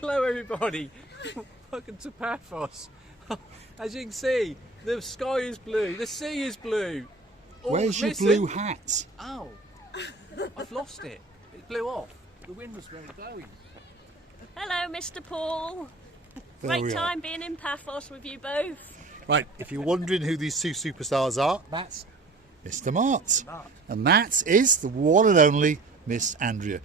Hello everybody, welcome to Paphos. As you can see, the sky is blue, the sea is blue. All Where's your missing- blue hat? Oh, I've lost it. It blew off. The wind was very blowing. Hello, Mr. Paul. There Great we are. time being in Paphos with you both. Right, if you're wondering who these two superstars are, that's Mr. Mart. And that is the one and only Miss Andrea.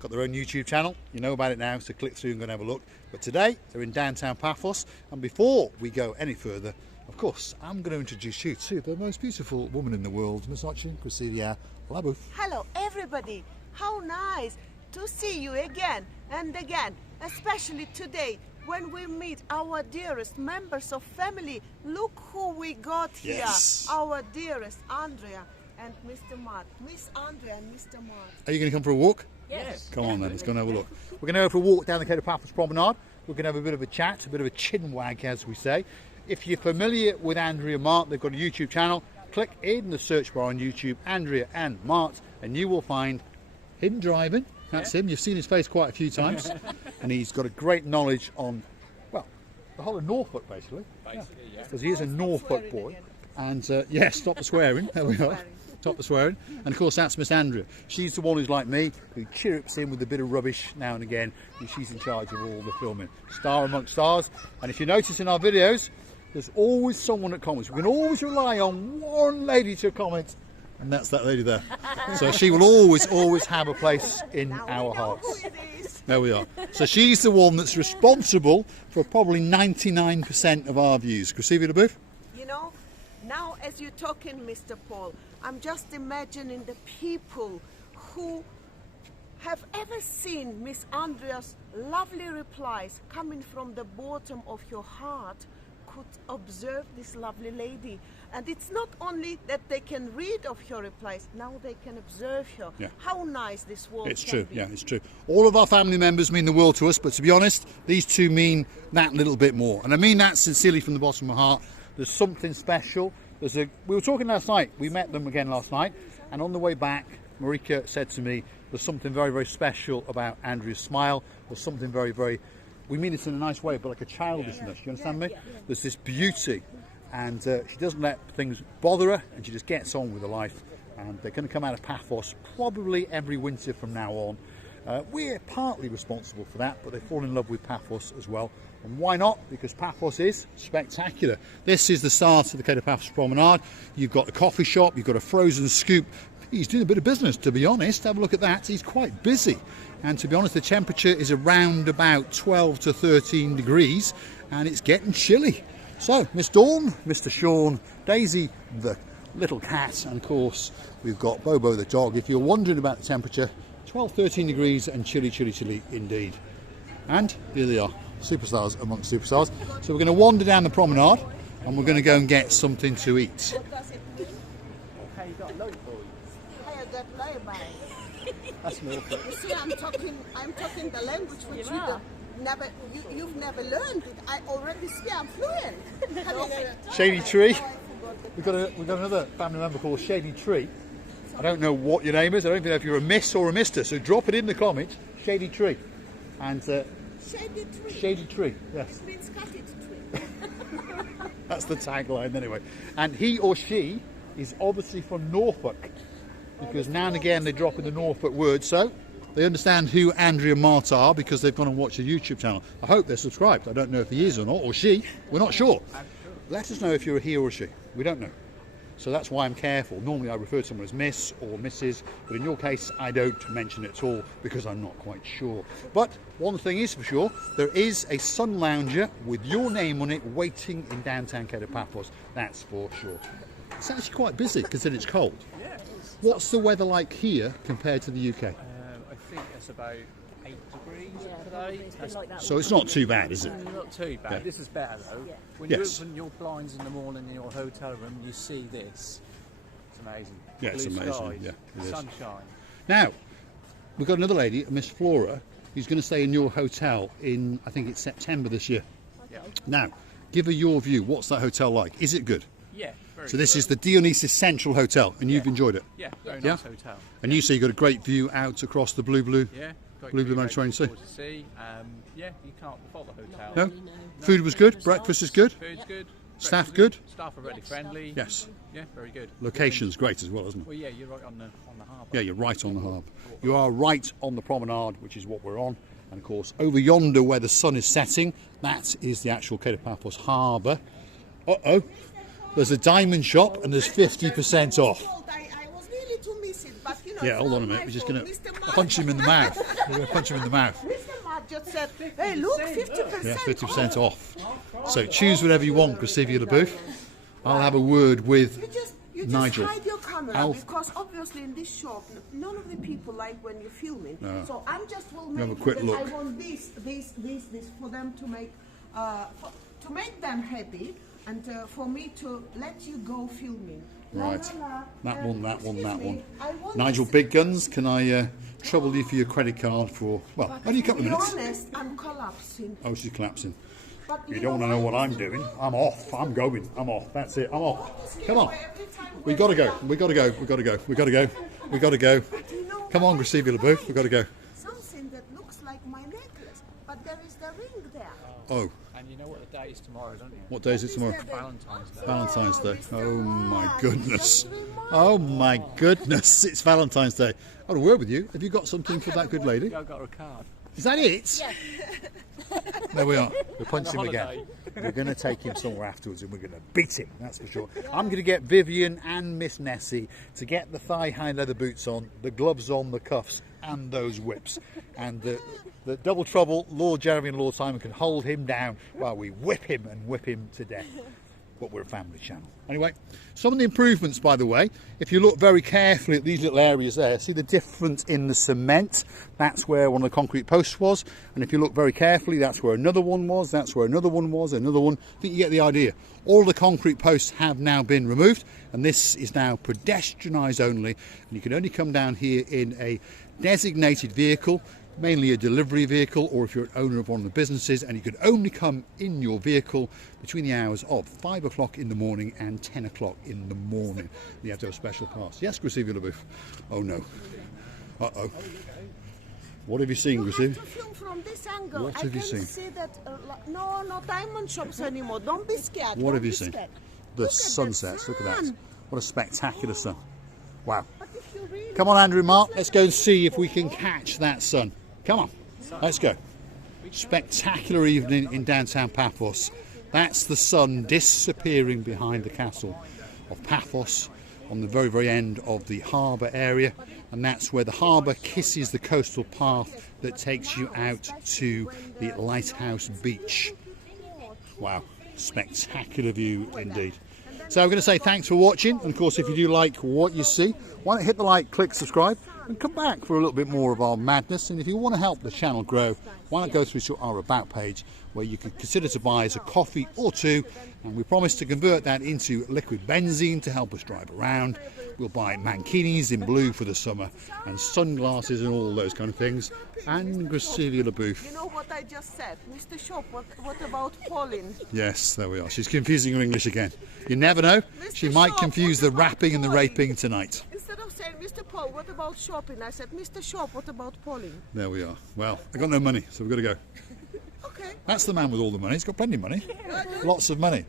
Got their own YouTube channel. You know about it now, so click through and go and have a look. But today, they're in downtown Paphos. And before we go any further, of course, I'm going to introduce you to the most beautiful woman in the world, Miss Archie Cressidia Labuf. Hello everybody, how nice to see you again and again, especially today when we meet our dearest members of family. Look who we got here, Yes. our dearest Andrea and Mr. Mart. Miss Andrea and Mr. Mart. Are you going to come for a walk? Yes. Come on then, let's go and have a look. We're going to go for a walk down the Paphos Promenade. We're going to have a bit of a chat, a bit of a chin wag, as we say. If you're familiar with Andrea Mart, they've got a YouTube channel. Click in the search bar on YouTube, Andrea and Mart, and you will find him driving. That's him. You've seen his face quite a few times. And he's got a great knowledge on, well, the whole of Norfolk, basically. Basically, yeah. Because he is a Norfolk boy. And yes, stop the swearing. There we are. Stop the swearing. And of course, that's Miss Andrea. She's the one who's like me, who chirrups in with a bit of rubbish now and again. And she's in charge of all the filming. Star amongst stars. And if you notice in our videos, there's always someone that comments. We can always rely on one lady to comment, and that's that lady there. So she will always have a place in our hearts. There we are. So she's the one that's responsible for probably 99% of our views. Cressidia Labuf? You know, now as you're talking, Mr. Paul, I'm just imagining the people who have ever seen Miss Andrea's lovely replies coming from the bottom of your heart could observe this lovely lady. And it's not only that they can read of your replies, now they can observe her. Yeah. How nice this world It's can true, be. yeah, it's true. All of our family members mean the world to us, but to be honest, these two mean that little bit more. And I mean that sincerely from the bottom of my heart. There's something special. We were talking last night, we met them again last night, and on the way back, Marika said to me, there's something very, very special about Andrea's smile. There's something very, very, we mean it in a nice way, but like a childishness, you understand me? There's this beauty, and she doesn't let things bother her, and she just gets on with her life. And they're going to come out of Paphos probably every winter from now on. We're partly responsible for that, but they fall in love with Paphos as well. And why not? Because Paphos is spectacular. This is the start of the Paphos Promenade. You've got a coffee shop, you've got a frozen scoop. He's doing a bit of business, to be honest. Have a look at that. He's quite busy. And to be honest, the temperature is around about 12 to 13 degrees, and it's getting chilly. So, Miss Dawn, Mr. Sean, Daisy, the little cat, and of course, we've got Bobo the dog. If you're wondering about the temperature, 12, 13 degrees and chilly, chilly, chilly indeed. And here they are, superstars amongst superstars. So we're going to wander down the promenade, and we're going to go and get something to eat. That's Norfolk. You see, I'm talking the language which you've never learned. I already speak. I'm fluent. Shady Tree. We've got another family member called Shady Tree. I don't know what your name is. I don't even know if you're a Miss or a Mister. So drop it in the comments. Shady Tree. And Shady tree. Shady Tree. Yes. It means cut it tree. That's the tagline anyway. And he or she is obviously from Norfolk, because now and again they drop in the Norfolk word, so they understand who Andrea Mart are because they've gone and watched a YouTube channel. I hope they're subscribed. I don't know if he is or not, or she. We're not sure. Let us know if you're a he or a she. We don't know. So that's why I'm careful. Normally I refer to someone as Miss or Mrs, but in your case I don't mention it at all because I'm not quite sure. But one thing is for sure, there is a sun lounger with your name on it waiting in downtown Paphos. That's for sure. It's actually quite busy considering it's cold. Yeah. What's the weather like here compared to the UK? I think it's about 8 degrees today. So it's not too bad, is it? Not too bad. Yeah. This is better though. When Yes. you open your blinds in the morning in your hotel room, you see this. It's amazing. Yeah, it's Blue amazing. skies, Yeah, it is. sunshine. Now, we've got another lady, Miss Flora, who's going to stay in your hotel in, I think it's September this year. Yeah. Now, give her your view. What's that hotel like? Is it good? Yeah. Very So this good. is the Dionysus Central Hotel, and you've enjoyed it. Yeah, very Yeah? nice hotel. And you say you've got a great view out across the blue. Yeah, Blue Mediterranean Sea. Towards the sea. Yeah, you can't fault the hotel. No? Food was good. Breakfast is good. Food's good. Staff breakfast good. Staff are really friendly. Yes. Yeah, very good. Location's great as well, isn't it? Well, yeah, you're right on the harbour. Yeah, you're right on the harbour. You are right on the promenade, which is what we're on. And of course, over yonder where the sun is setting, that is the actual Cape of Paphos harbour. Uh-oh. There's a diamond shop and there's 50% off. I was really to miss it, but you know. Yeah, it's hold not on a minute. my We're just fault. going to Mr. Mart- punch him in the mouth. We're going to punch him in the mouth. Mr. Mart just said, hey, look, 50%. Yeah, 50% off. So choose whatever you want, Grisivia the booth. I'll have a word with You just Nigel. hide your camera Alf. because obviously in this shop none of the people like when you're filming. No. So I'm just will Have a make quick that look. I want this for them to make to make them happy and for me to let you go filming. La, Right. la, la. That one, that one, Excuse that me, one. I want Nigel this- Big Guns, can I trouble you for your credit card for, well, but only a couple of to be minutes. honest, I'm collapsing. Oh, she's collapsing. But You don't want to know what I'm doing. I'm off. I'm going. I'm off. That's it. I'm off. Come on. We got to go. We got to go. We got to go. We got to go. We got to go. Come on, Grisivia LeBouf. We got to go. Something that looks like my necklace, but there is the ring there. Oh, And you know what the day is tomorrow, don't you? what day is it tomorrow? Valentine's Day. Valentine's Day. Oh my goodness. Oh my goodness. It's Valentine's Day. I had a word with you. Have you got something for that good lady? I got her a card. Is that it? Yeah. There we are. We're punching him On a again. holiday. We're going to take him somewhere afterwards and we're going to beat him, that's for sure. I'm going to get Vivian and Miss Nessie to get the thigh-high leather boots on, the gloves on, the cuffs and those whips. And the double trouble, Lord Jeremy and Lord Simon can hold him down while we whip him and whip him to death. But we're a family channel. Anyway, some of the improvements, by the way, if you look very carefully at these little areas there, see the difference in the cement? That's where one of the concrete posts was. And if you look very carefully, that's where another one was, that's where another one was, another one. I think you get the idea. All the concrete posts have now been removed, and this is now pedestrianised only. And you can only come down here in a designated vehicle, mainly a delivery vehicle, or if you're an owner of one of the businesses, and you can only come in your vehicle between the hours of 5 o'clock in the morning and 10 o'clock in the morning. You have to have a special pass. Yes, Grisivia LeBouf. Oh no. Uh-oh. What have you seen, You have Grisivia? to film from this angle. What I have you can seen? see that. No, not diamond shops anymore. Don't be scared. What Don't have you be seen? scared. The Look at sunsets. Look at that. sun. What a spectacular sun. Wow. But if you really Come on, Andrew Mart. Let's go and see if we can catch that sun. Come on. Let's go. Spectacular evening in downtown Paphos. That's the sun disappearing behind the castle of Paphos on the very, very end of the harbour area. And that's where the harbour kisses the coastal path that takes you out to the Lighthouse Beach. Wow. Spectacular view indeed. So I'm going to say thanks for watching. And of course, if you do like what you see, why not hit the like, click subscribe, and come back for a little bit more of our madness. And if you want to help the channel grow, why not go through to our About page, where you can consider to buy us a coffee or two, and we promise to convert that into liquid benzene to help us drive around. We'll buy mankinis in blue for the summer, and sunglasses and all those kind of things, and Grisivia LeBouf. You know what I just said? Mr. Shop, what about Pauline? Yes, there we are. She's confusing her English again. You never know. She Mr. might Shop, confuse the what about rapping and the Pauline? raping tonight. Instead of saying, Mr. Paul, what about shopping? I said, Mr. Shop, what about Pauline? There we are. Well, I got no money, so we've got to go. Okay. That's the man with all the money. He's got plenty of money. Lots of money.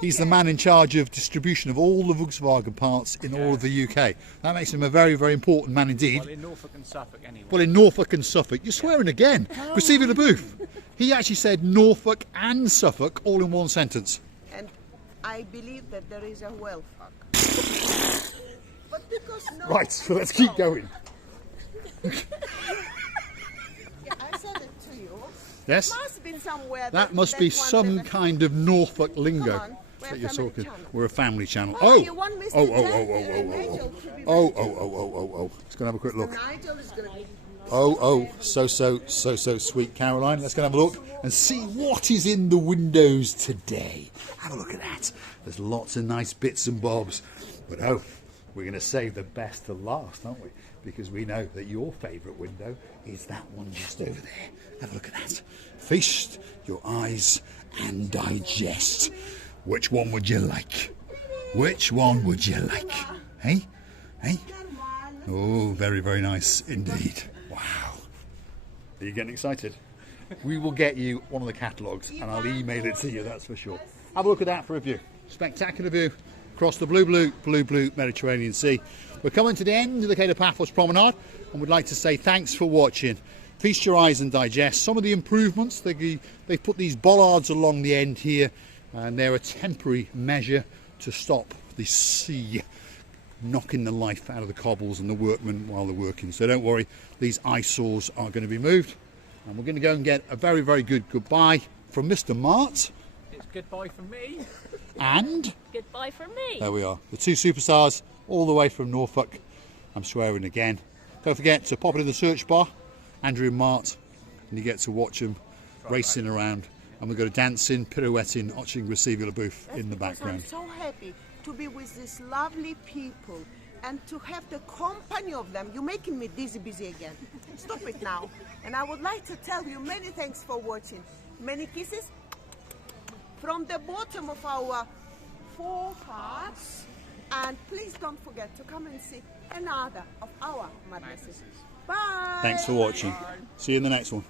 He's the man in charge of distribution of all the Volkswagen parts in all of the UK. That makes him a very, very important man indeed. Well, in Norfolk and Suffolk anyway. Well, in Norfolk and Suffolk. You're swearing again. Grisivia LeBouf. He actually said Norfolk and Suffolk all in one sentence. And I believe that there is a well fuck. But because no. Right, so let's keep going. Yeah, I said it to you. Yes? Must be somewhere. That must be some kind of Norfolk lingo Come on, we're that a you're family talking. channel. We're a family channel. Oh, Oh, you want Mr. oh, Jack, Nigel to be oh, very- oh. Let's go and have a quick look. Nigel is going to be. Oh, so sweet, Caroline. Let's go and have a look and see what is in the windows today. Have a look at that. There's lots of nice bits and bobs. But oh, we're going to save the best to last, aren't we? Because we know that your favourite window is that one just over there. Have a look at that. Feast your eyes and digest. Which one would you like? Which one would you like? Hey? Hey? Oh, very, very nice indeed. Wow. Are you getting excited? We will get you one of the catalogues and I'll email it to you, that's for sure. Have a look at that for a view. Spectacular view across the blue Mediterranean Sea. We're coming to the end of the Cape of Paphos Promenade and would like to say thanks for watching. Feast your eyes and digest some of the improvements. They've put these bollards along the end here and they're a temporary measure to stop the sea knocking the life out of the cobbles and the workmen while they're working. So don't worry, these eyesores are going to be moved. And we're going to go and get a very, very good goodbye from Mr. Mart. It's goodbye from me. And Goodbye from me. there we are, the two superstars all the way from Norfolk. I'm swearing again. Don't forget to pop it in the search bar, Andrea Mart, and you get to watch them racing around. And we're going to dancing, pirouetting, watching Receiver booth in the background. I'm so happy to be with these lovely people and to have the company of them. You're making me busy again. Stop it now. And I would like to tell you many thanks for watching. Many kisses from the bottom of our 4 hearts. And please don't forget to come and see another of our madnesses. Bye. Thanks for watching. See you in the next one.